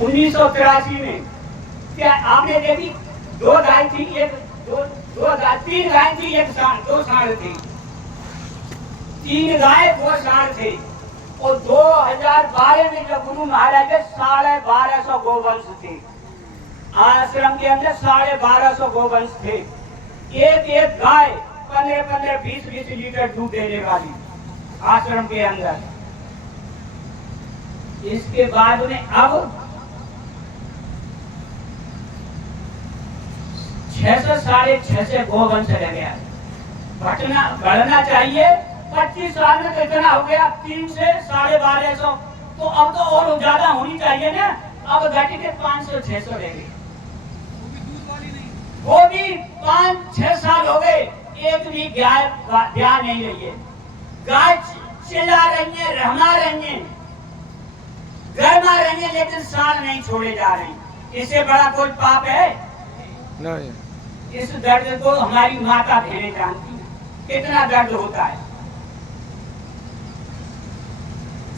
1983 में क्या आपने देखी? 2 गाय थी, एक दो गाय, 3 गाय थी, एक सांड, 2 सांड थी। 3 गाय 2 सांड थे। और 2012 में जब गुरु महाराज के 1250 गोवंश थे आश्रम के अंदर, 1250 गोवंश थे। एक गाय 15-15, 20-20 लीटर दूध देने वाली आश्रम के अंदर। इसके बाद में अब 600-650 गोवंश रह गया। बढ़ना चाहिए। 25 साल में तो इतना हो गया, 3 से 1250, तो अब तो और ज्यादा होनी चाहिए ना। अब घट के 500-600 रह गए। वो भी 5-6 साल हो गए, एक भी गाय ध्यान नहीं रही है। गाय चिल्ला रही है, रहमा रही है, गरमा रही है, लेकिन सांड नहीं छोड़े जा रहे। इससे बड़ा कोई पाप है नहीं। इस दर्द को हमारी माता बहनें जानती हैं, कितना दर्द होता है।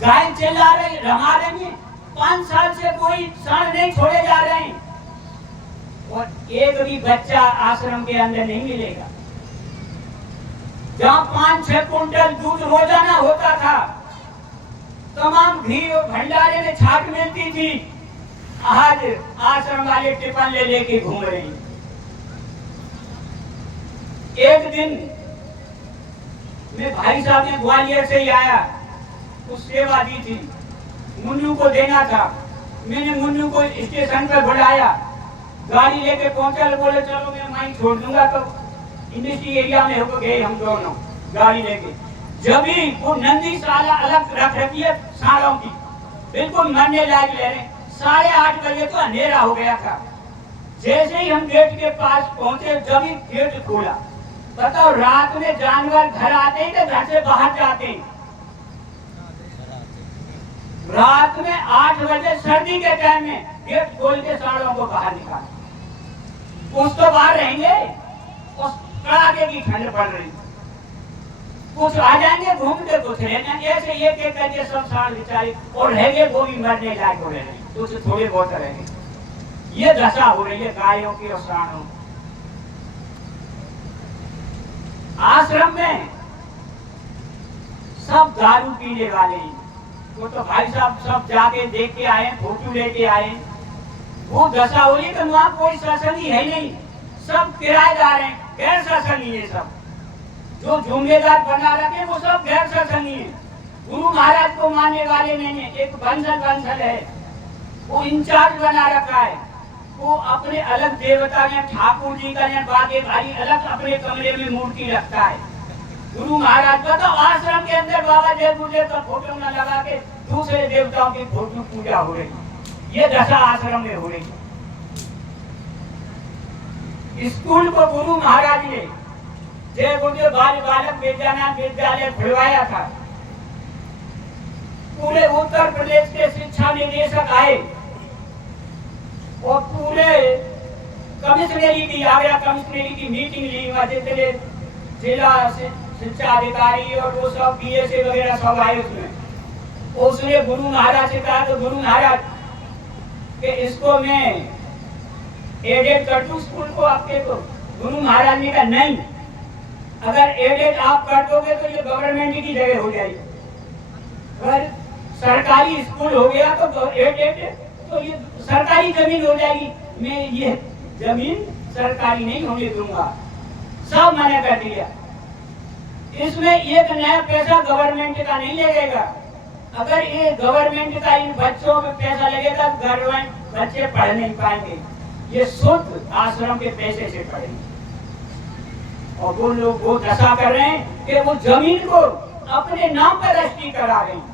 गाय चिल्ला रही, रमा रही है, 5 साल से कोई सांड नहीं छोड़े जा रहे हैं, और एक भी बच्चा आश्रम के अंदर नहीं मिलेगा। जहाँ 5-6 कुंटल दूध रोजाना होता था, तमाम घी और भंडारे में छाट मिलती थी, आज आश्रम वाले टिफिन ले लेके घूम रहे हैं। एक दिन मैं भाई साहब ने ग्वालियर से ही आया, कुछ सेवा दी थी, मुन्नू को देना था। मैंने मुन्नू को स्टेशन पर बुलाया, गाड़ी लेके पहुंचा, बोले चलो मैं वहीं छोड़ दूंगा। तो इंडस्ट्री एरिया में हो गए हम दोनों गाड़ी लेके। जब ही वो नंदी साला अलग रख रखी है सालों की, बिल्कुल मरने लायक ले रहे। 8:30 बजे तो अंधेरा हो गया था। जैसे ही हम गेट के पास पहुंचे, जब ही गेट खोला, बताओ रात में जानवर घर आते हैं तो घर से बाहर जाते हैं। रात में 8 बजे सर्दी के टाइम में गेट खोल के सांडों को बाहर निकाल। कुछ तो बाहर रहेंगे, उस कड़ाके की ठंड पड़ रही, कुछ आ जाएंगे घूमते, कुछ रह जाएंगे। ऐसे एक एक करके सब सांड बेचारे, और रहेंगे वो भी मरने लायक हो रहे हैं, कुछ थोड़े बहुत रहेंगे। ये दशा हो रही है गायों की और सांडों की। आश्रम में सब दारू पीने वाले हैं। वो तो भाई साहब सब जाके देख के आए, फोटो लेके आए। वो दशा हो रही है कि वहां कोई सत्संगी है नहीं, सब किराएदार हैं, गैर सत्संगी है। सब जो जुम्मेदार बना रखे वो सब गैर सत्संगी है, गुरु महाराज को मानने वाले नहीं है। एक बंसल है, वो इंचार्ज बना रखा है, वो अपने अलग देवता ने, ठाकुर जी का ने, बागे भाई अलग अपने कमरे में मूर्ति रखता है। गुरु महाराज का तो आश्रम के अंदर बाबा जय गुरुदेव का फोटो न लगा के दूसरे देवताओं की फोटो पूजा हो रही। ये दशा आश्रम में हो रही। स्कूल को गुरु महाराज ने जय गुरुदेव बाल बालक विद्यालय खुलवाया था। पूरे उत्तर प्रदेश के शिक्षा निदेशक आए और पूरे कमिश्नरी की, आगरा कमिश्नरी की मीटिंग ली। जितने जिला शिक्षा अधिकारी और वो सब बीएसए वगैरह सब आए उसमें। उसने गुरु महाराज से कहा, तो गुरु महाराज कि इसको मैं एडेड कर दूं स्कूल को आपके को। गुरु महाराज ने कहा नहीं, अगर एडेड आप कर दोगे तो ये गवर्नमेंट की जगह हो जाएगी। अगर सरकारी स्कूल हो गया तो एडेड तो ये सरकारी जमीन हो जाएगी। मैं ये जमीन सरकारी नहीं होने दूंगा। सब मना कर दिया। इसमें एक नया पैसा गवर्नमेंट का नहीं लगेगा। अगर ये गवर्नमेंट का इन बच्चों में पैसा लगेगा तो गवर्नमेंट बच्चे पढ़ नहीं पाएंगे। ये शुद्ध आश्रम के पैसे से पढ़ेंगे। और वो लोग वो दशा कर रहे हैं कि वो जमीन को अपने नाम पर रजिस्ट्री करा रहे हैं।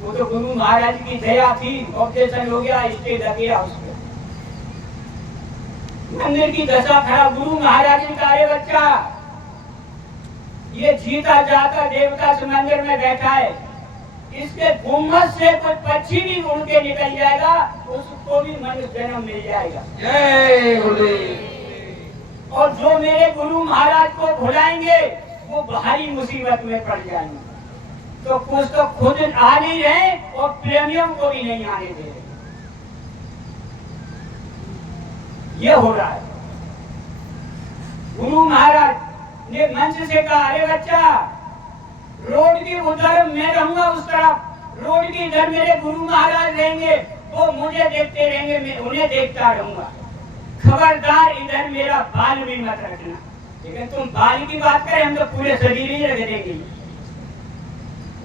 वो तो गुरु महाराज की दया थी, ऑब्जेक्शन हो गया, स्टे लग गया उसको। मंदिर की दशा खराब। गुरु महाराज ने कहा बच्चा, ये जीता जाता देवता से मंदिर में बैठा है, इसके गुम्बद से कोई पक्षी भी उड़ के निकल जाएगा, उसको भी मनुष्य जन्म मिल जाएगा। जय गुरुदेव। और जो मेरे गुरु महाराज को भुलाएंगे वो भारी मुसीबत में पड़ जाएंगे। तो कुछ तो खुद आ नहीं रहे और प्रेमियों को भी नहीं आने दे रहे। ये हो रहा है। गुरु महाराज ने मंच से कहा, अरे बच्चा, रोड की उधर मैं रहूंगा, उस तरफ रोड की इधर मेरे गुरु महाराज रहेंगे, वो मुझे देखते रहेंगे, मैं उन्हें देखता रहूंगा। खबरदार इधर मेरा बाल भी मत रखना। लेकिन तुम बाल की बात करें, हम तो पूरे शरीर ही रख देंगे।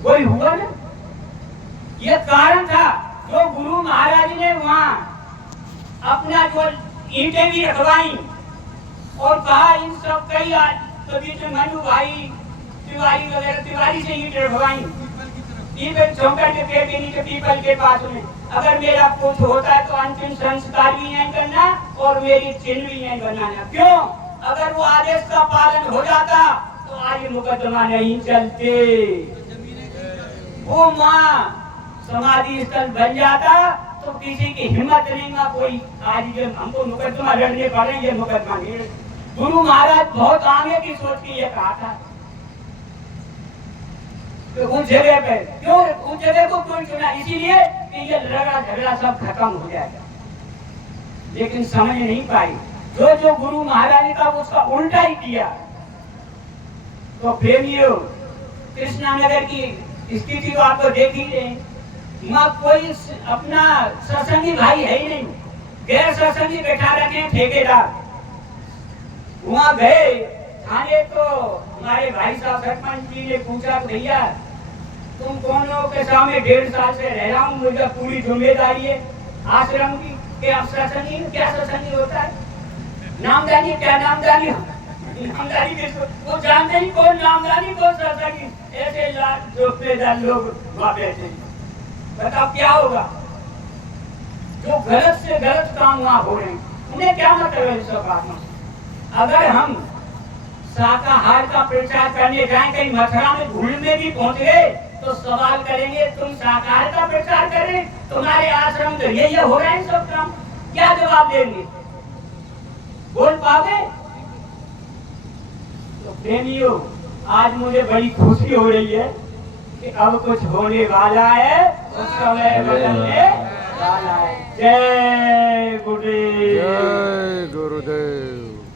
वही हुआ ना, ये कारण था जो गुरु महाराज ने वहां अपना जो ईंटें भी रखवाई और कहा इन सब कई तो बीच में मनु भाई तिवारी वगैरह, तिवारी से ईंट रखवाई, पीपल चौकट के पेड़ के नीचे, पीपल के पास में। अगर मेरा कुछ होता है तो अंतिम संस्कार भी नहीं करना और मेरी चिन्ह भी नहीं बनाना। क्यों? अगर वो आदेश का पालन हो जाता तो आज मुकदमा नहीं चलते, वो मां समाधि स्थल बन जाता तो किसी की हिम्मत नहीं ना कोई आज ये हमको मुकदमा लड़ने पड़े, ये मुकदमा नहीं। गुरु महाराज बहुत आगे की सोच के ये कहा था। तो उस जगह पे क्यों, उस जगह को क्यों चुना? इसीलिए कि ये लड़ा झगड़ा सब खत्म हो जाएगा। लेकिन समझ नहीं पाई, जो गुरु महाराज ने कहा उसका उल्टा ही किया। तो प्रेमियों, कृष्णानगर की स्थिति तो आपको देख ही रहे, वहां कोई अपना सत्संगी भाई है ही नहीं, गैर सत्संगी बैठा रखे ठेकेदार। वहां गए थाने तो हमारे भाई साहब सरपंच जी ने पूछा, भैया तुम कौन हो? के सामने 1.5 साल से रह रहा हूँ, मुझे पूरी जिम्मेदारी है आश्रम की। क्या सत्संगी, क्या सत्संगी होता है? नामदानी, क्या नामदानी? नामदानी किसको? वो जानते नहीं कौन नामदानी कौन सत्संगी। ऐसे जोपेदार लोग वहां बैठे, बताओ क्या होगा? जो गलत से गलत काम वहां हो रहे हैं, उन्हें क्या मतलब है इस सब बातों से? अगर हम शाकाहार का प्रचार करने जाएं, कहीं मथुरा में भूल में भी पहुंच गए तो सवाल करेंगे, तुम शाकाहार का प्रचार कर रहे, तुम्हारे आश्रम तो ये हो रहा है सब काम। क्या जवाब देंगे? बोल पाओगे? तो प्रेमियों, आज मुझे बड़ी खुशी हो रही है कि अब कुछ होने वाला है, उस समय बदलने वाला है। जय गुरुदेव। जय गुरुदेव।